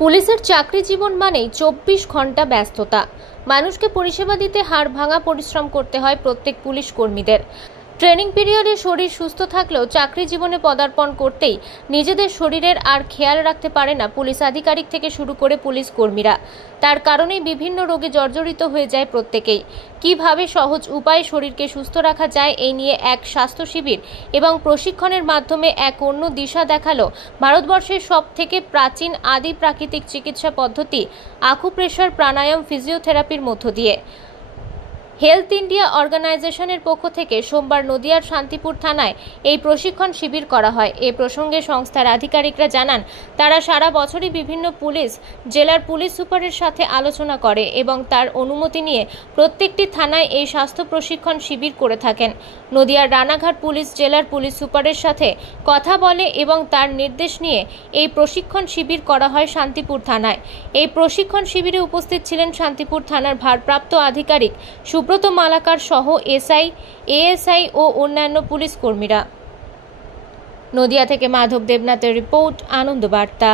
পুলিশের চাকরি জীবন মানেই 24 ঘন্টা ব্যস্ততা। মানুষকে পরিষেবা দিতে হাড়ভাঙা পরিশ্রম করতে হয় প্রত্যেক পুলিশ কর্মীদের। ট্রেনিং পিরিয়ডে শরীর সুস্থ থাকলেও চাকরি জীবনে পদার্পণ করতেই নিজেদের শরীরের আর খেয়াল রাখতে পারে না পুলিশ আধিকারিক থেকে শুরু করে পুলিশ কর্মীরা। তার কারণেই বিভিন্ন রোগে জর্জরিত হয়ে যায় প্রত্যেকেই। কিভাবে সহজ উপায়ে শরীরকে সুস্থ রাখা যায় এই নিয়ে এক স্বাস্থ্য শিবির এবং প্রশিক্ষণের মাধ্যমে এক অন্য দিশা দেখালো ভারতবর্ষের সবথেকে প্রাচীন আদি প্রাকৃতিক চিকিৎসা পদ্ধতি আকুপ্রেশার, প্রাণায়াম, ফিজিওথেরাপির মধ্য দিয়ে। হেলথ ইন্ডিয়া অর্গানাইজেশনের পক্ষ থেকে সোমবার নদিয়ার শান্তিপুর থানায় এই প্রশিক্ষণ শিবির করা হয়। এ প্রসঙ্গে সংস্থার আধিকারিকরা জানান, তারা সারা বছরই বিভিন্ন জেলার পুলিশ সুপারের সাথে আলোচনা করে এবং তার অনুমতি নিয়ে প্রত্যেকটি থানায় এই স্বাস্থ্য প্রশিক্ষণ শিবির করে থাকেন। নদিয়ার রানাঘাট পুলিশ জেলার পুলিশ সুপারের সাথে কথা বলে এবং তার নির্দেশ নিয়ে এই প্রশিক্ষণ শিবির করা হয় শান্তিপুর থানায়। এই প্রশিক্ষণ শিবিরে উপস্থিত ছিলেন শান্তিপুর থানার ভারপ্রাপ্ত আধিকারিক সুব্রত মালাকার সহ এসআই, এএসআই ও অন্যান্য পুলিশ কর্মীরা। নদিয়া থেকে মাধব দেবনাথের রিপোর্ট, আনন্দ বার্তা।